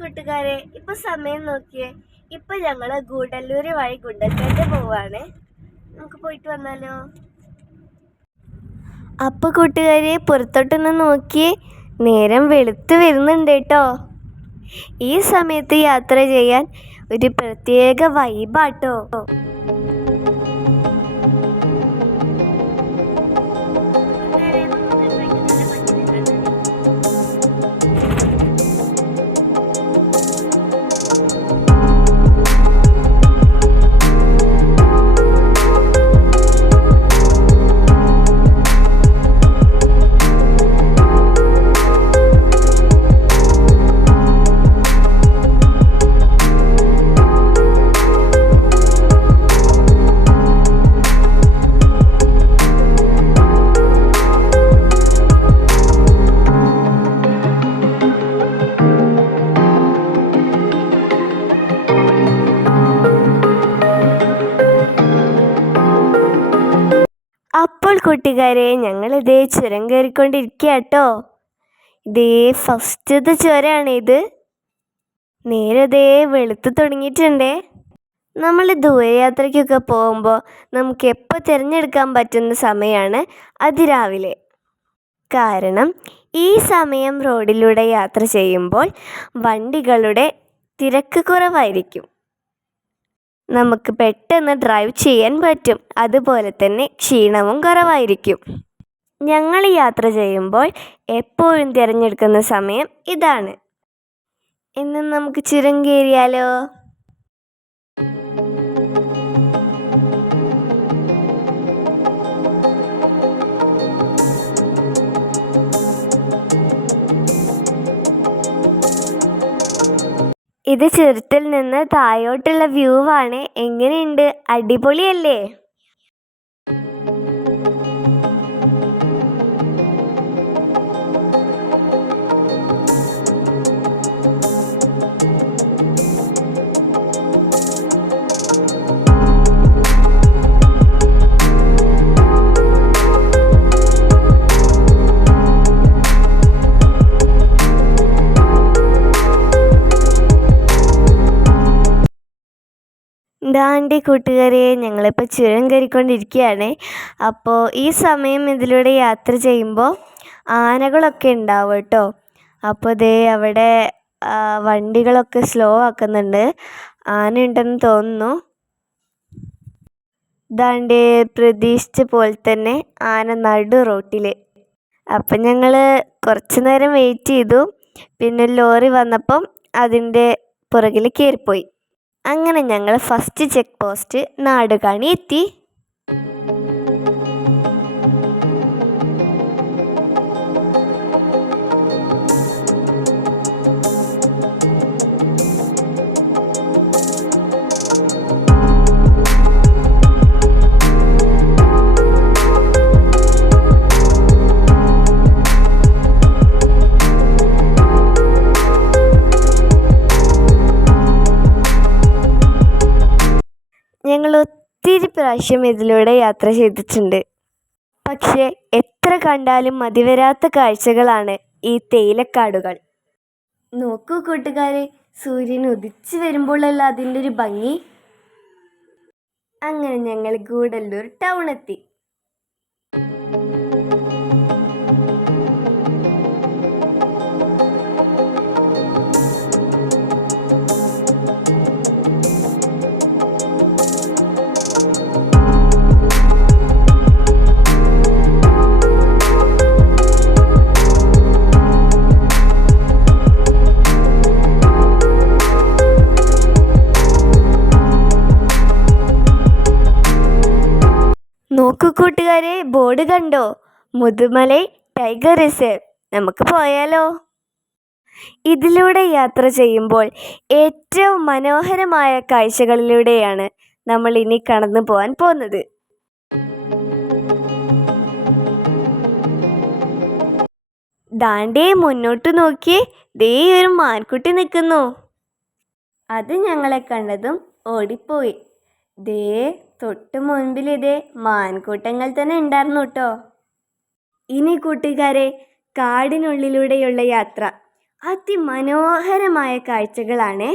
കൂട്ടുകാരെ ഇപ്പൊ സമയം നോക്കിയേ. ഇപ്പൊ ഞങ്ങൾ ഗൂഡല്ലൂര് വഴി ഗുണ്ടൽപേട്ട പോവാണ്. നമുക്ക് പോയിട്ട് വന്നാലോ? അപ്പൊ കൂട്ടുകാരെ പുറത്തോട്ടൊന്ന് നോക്കിയേ. നേരം വെളുത്ത് വരുന്നുണ്ട് കേട്ടോ. ഈ സമയത്ത് യാത്ര ചെയ്യാൻ ഒരു പ്രത്യേക വൈബാട്ടോ കൂട്ടുകാരെ ഞങ്ങളിതേ ചുരം കയറിക്കൊണ്ടിരിക്കുക കേട്ടോ ഇതേ ഫസ്റ്റത്തെ ചുരമാണ് ഇത്. നേരെ ദേ വെളുത്ത് തുടങ്ങിയിട്ടുണ്ടേ. നമ്മൾ ദൂരയാത്രയ്ക്കൊക്കെ പോകുമ്പോൾ നമുക്ക് എപ്പോൾ തിരഞ്ഞെടുക്കാൻ പറ്റുന്ന സമയമാണ് അതിരാവിലെ. കാരണം ഈ സമയം റോഡിലൂടെ യാത്ര ചെയ്യുമ്പോൾ വണ്ടികളുടെ തിരക്ക് കുറവായിരിക്കും. നമുക്ക് പെട്ടെന്ന് ഡ്രൈവ് ചെയ്യാൻ പറ്റും. അതുപോലെ തന്നെ ക്ഷീണവും കുറവായിരിക്കും. ഞങ്ങൾ യാത്ര ചെയ്യുമ്പോൾ എപ്പോഴും തിരഞ്ഞെടുക്കുന്ന സമയം ഇതാണ്. ഇന്ന് നമുക്ക് ചുരം കയറിയാലോ? ഇത് ചുരത്തിൽ നിന്ന് താഴോട്ടുള്ള വ്യൂവാണ്. എങ്ങനെയുണ്ട്? അടിപൊളിയല്ലേ? ദാണ്ടി കൂട്ടുകാരെ ഞങ്ങളിപ്പോൾ ചുരം കയറിക്കൊണ്ടിരിക്കുകയാണ്. അപ്പോൾ ഈ സമയം ഇതിലൂടെ യാത്ര ചെയ്യുമ്പോൾ ആനകളൊക്കെ ഉണ്ടാവും കേട്ടോ. അപ്പോൾ ദേ അവിടെ വണ്ടികളൊക്കെ സ്ലോ ആക്കുന്നുണ്ട്. ആന ഉണ്ടെന്ന് തോന്നുന്നു. ദാണ്ടി പ്രതീക്ഷിച്ച പോലെ തന്നെ ആന നടു റോട്ടിൽ അപ്പം ഞങ്ങൾ കുറച്ച് നേരം വെയിറ്റ് ചെയ്തു. പിന്നെ ലോറി വന്നപ്പം അതിന്റെ പുറകിൽ കയറിപ്പോയി അങ്ങനെ ഞങ്ങൾ ഫസ്റ്റ് ചെക്ക് പോസ്റ്റ് നാടുകാണി എത്തി. പ്രാവശ്യം ഇതിലൂടെ യാത്ര ചെയ്തിട്ടുണ്ട്. പക്ഷേ എത്ര കണ്ടാലും മതിവരാത്ത കാഴ്ചകളാണ് ഈ തേയിലക്കാടുകൾ. നോക്കൂ കൂട്ടുകാരെ സൂര്യൻ ഉദിച്ചു വരുമ്പോഴല്ല അതിന്റെ ഒരു ഭംഗി? അങ്ങനെ ഞങ്ങൾ ഗൂഡല്ലൂർ ടൗൺ നോക്കൂ കൂട്ടുകാരെ ബോർഡ് കണ്ടോ? Mudumalai tiger reserve. നമുക്ക് പോയാലോ? ഇതിലൂടെ യാത്ര ചെയ്യുമ്പോൾ ഏറ്റവും മനോഹരമായ കാഴ്ചകളിലൂടെയാണ് നമ്മൾ ഇനി കടന്നു പോകാൻ പോകുന്നത്. ദാണ്ടേ മുന്നോട്ട് നോക്കി ദേ ഒരു മാൻകുട്ടി നിൽക്കുന്നു. അത് ഞങ്ങളെ കണ്ടതും ഓടിപ്പോയി. ദേ തൊട്ട് മുൻപിൽ ഇതേ മാൻകൂട്ടങ്ങൾ തന്നെ ഉണ്ടായിരുന്നു കേട്ടോ ഇനി കൂട്ടുകാരെ കാടിനുള്ളിലൂടെയുള്ള യാത്ര. അതിമനോഹരമായ കാഴ്ചകളാണ്.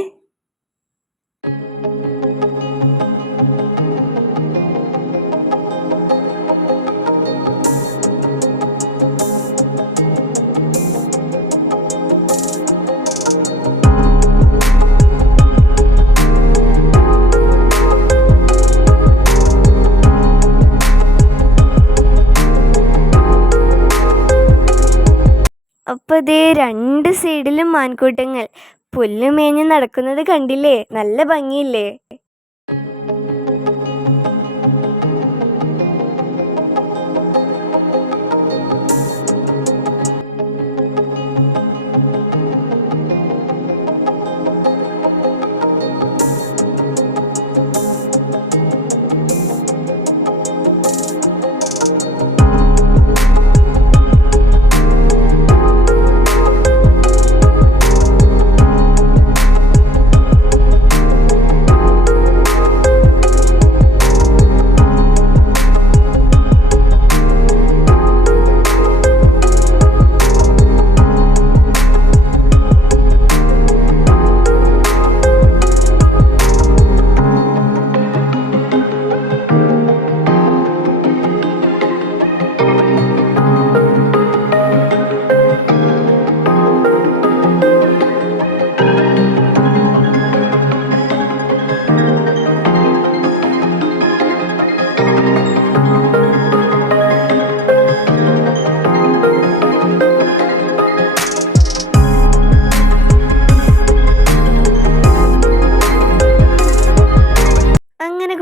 അപ്പോൾ ദേ രണ്ട് സൈഡിലും മാൻകൂട്ടങ്ങൾ. പുല്ല് മേഞ്ഞ് നടക്കുന്നത് കണ്ടില്ലേ? നല്ല ഭംഗിയില്ലേ?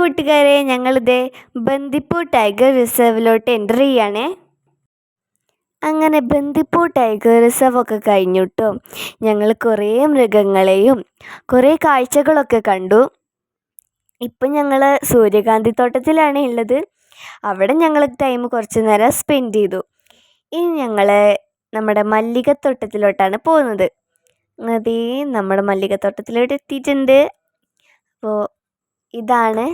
കൂട്ടുകാരെ ഞങ്ങളിത് ബന്ദിപ്പൂ ടൈഗർ റിസർവിലോട്ട് എന്റർ ചെയ്യാണ്. അങ്ങനെ ബന്ദിപ്പൂ ടൈഗർ റിസർവ് ഒക്കെ കഴിഞ്ഞു കേട്ടോ ഞങ്ങൾ കുറേ മൃഗങ്ങളെയും കുറേ കാഴ്ചകളൊക്കെ കണ്ടു. ഇപ്പം ഞങ്ങൾ സൂര്യകാന്തി തോട്ടത്തിലാണ് ഉള്ളത്. അവിടെ ഞങ്ങൾ ടൈം കുറച്ച് നേരം സ്പെൻഡ് ചെയ്തു. ഇനി ഞങ്ങൾ നമ്മുടെ മല്ലികത്തോട്ടത്തിലോട്ടാണ് പോകുന്നത്. അതേ നമ്മുടെ മല്ലികത്തോട്ടത്തിലോട്ട് എത്തിയിട്ടുണ്ട്. അപ്പോൾ ഇതാണ്.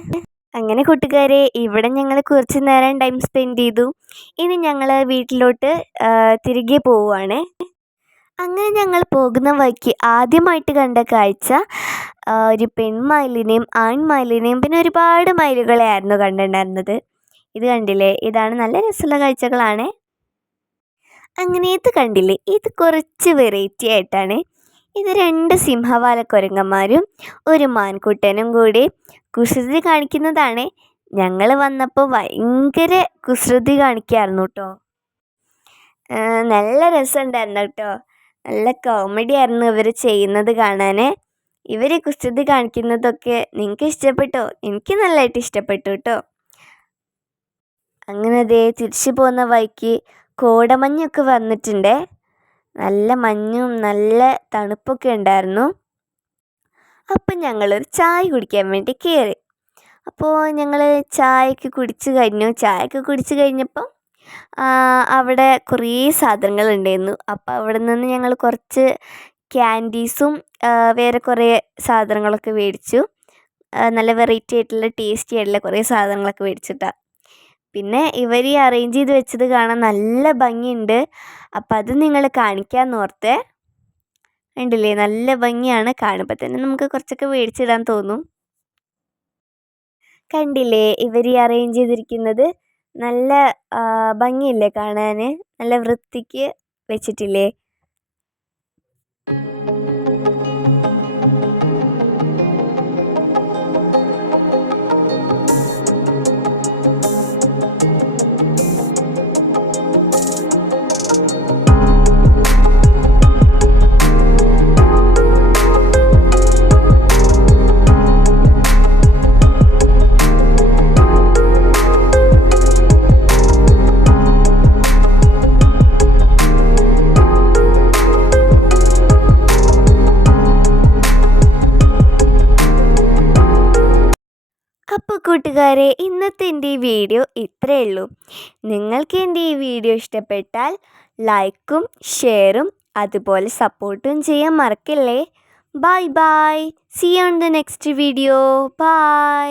അങ്ങനെ കൂട്ടുകാരെ ഇവിടെ ഞങ്ങൾ കുറച്ച് നേരം ടൈം സ്പെൻഡ് ചെയ്തു. ഇനി ഞങ്ങൾ വീട്ടിലോട്ട് തിരികെ പോവുകയാണ് അങ്ങനെ ഞങ്ങൾ പോകുന്ന വഴിക്ക് ആദ്യമായിട്ട് കണ്ട കാഴ്ച ഒരു പെൺമയിലിനെയും ആൺമയിലിനെയും പിന്നെ ഒരുപാട് മയിലുകളെ ആയിരുന്നു കണ്ടിട്ടുണ്ടായിരുന്നത്. ഇത് കണ്ടില്ലേ? ഇതാണ് നല്ല രസമുള്ള കാഴ്ചകളാണ്. അങ്ങനെ ഇത് കണ്ടില്ലേ? ഇത് കുറച്ച് വെറൈറ്റി ആയിട്ടാണ്. ഇത് രണ്ട് സിംഹവാല കുരങ്ങന്മാരും ഒരു മാൻകുട്ടനും കൂടി കുസൃതി കാണിക്കുന്നതാണ്. ഞങ്ങൾ വന്നപ്പോൾ ഭയങ്കര കുസൃതി കാണിക്കായിരുന്നു കേട്ടോ നല്ല രസമുണ്ടായിരുന്നു കേട്ടോ നല്ല കോമഡി ആയിരുന്നു ഇവർ ചെയ്യുന്നത് കാണാൻ ഇവർ കുസൃതി കാണിക്കുന്നതൊക്കെ നിങ്ങൾക്ക് ഇഷ്ടപ്പെട്ടോ? എനിക്ക് നല്ലതായിട്ട് ഇഷ്ടപ്പെട്ടു കേട്ടോ അങ്ങനെ അതേ തിരിച്ചു പോകുന്ന വഴിക്ക് കോടമഞ്ഞൊക്കെ വന്നിട്ടുണ്ട്. നല്ല മഞ്ഞും നല്ല തണുപ്പൊക്കെ ഉണ്ടായിരുന്നു. അപ്പം ഞങ്ങളൊരു ചായ കുടിക്കാൻ വേണ്ടി കയറി അപ്പോൾ ഞങ്ങൾ ചായയൊക്കെ കുടിച്ച് കഴിഞ്ഞു. ചായയൊക്കെ കുടിച്ച് കഴിഞ്ഞപ്പം അവിടെ കുറേ സാധനങ്ങൾ ഉണ്ടായിരുന്നു. അപ്പോൾ അവിടെ നിന്ന് ഞങ്ങൾ കുറച്ച് ക്യാൻഡീസും വേറെ കുറേ സാധനങ്ങളൊക്കെ മേടിച്ചു. നല്ല വെറൈറ്റി ആയിട്ടുള്ള ടേസ്റ്റി ആയിട്ടുള്ള കുറേ സാധനങ്ങളൊക്കെ മേടിച്ചിട്ടാണ് പിന്നെ ഇവർ ഈ അറേഞ്ച് ചെയ്ത് വെച്ചത് കാണാൻ നല്ല ഭംഗിയുണ്ട്. അപ്പം അത് നിങ്ങൾ കാണിക്കാൻ ഓർത്തേ. ഉണ്ടല്ലേ നല്ല ഭംഗിയാണ് കാണുമ്പോൾ തന്നെ നമുക്ക് കുറച്ചൊക്കെ മേടിച്ചിടാൻ തോന്നും. കണ്ടില്ലേ? ഇവർ ഈ അറേഞ്ച് ചെയ്തിരിക്കുന്നത് നല്ല ഭംഗിയില്ലേ കാണാൻ നല്ല വൃത്തിക്ക് വെച്ചിട്ടില്ലേ? കൂട്ടുകാരെ ഇന്നത്തെ എന്റെ ഈ വീഡിയോ ഇത്രയേ ഉള്ളൂ. നിങ്ങൾക്ക് എന്റെ ഈ വീഡിയോ ഇഷ്ടപ്പെട്ടാൽ ലൈക്കും ഷെയറും അതുപോലെ സപ്പോർട്ടും ചെയ്യാൻ മറക്കല്ലേ? Bye bye. See on the next video bye